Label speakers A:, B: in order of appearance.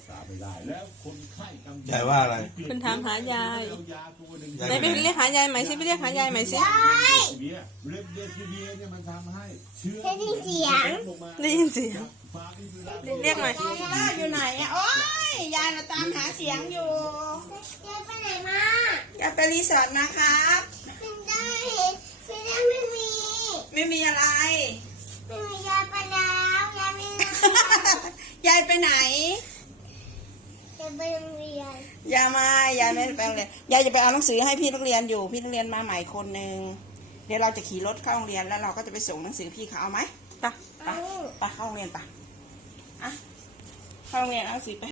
A: ยายว่าอะไร
B: คุณถามหายาย
A: ยาย
B: ไหนไปเรียกหายายใหม่สิไปเรียกหายายใหม่สิ
C: ได้ยินเสียง
B: ได้ยินเสียงเรียกหน่อย
D: ล่าอยู่ไหนอ่ะโอ้ยยายเราตามหาเสียงอยู่
C: ยายไปไหนมาย
D: ายไปรีสอร์ทนะครับ
C: ไม่ได้ไม่มี
D: ไม่มีอะไร
C: ไม่มียายไปแล้วยายไม่ได้
D: ยายไปไหน
C: ยายไปโรงเรียน
D: ยายไม่ได้ไปโรงเรียนยายจะไปเอาหนังสือให้พี่นักเรียนอยู่พี่นักเรียนมาใหม่คนหนึ่งเดี๋ยวเราจะขี่รถเข้าโรงเรียนแล้วเราก็จะไปส่งหนังสือพี่เขาเอาไหม
B: ไป
D: ไปเข้าโรงเรียนไปอ่ะเข้าโรงเรียนเอาหนังสือไป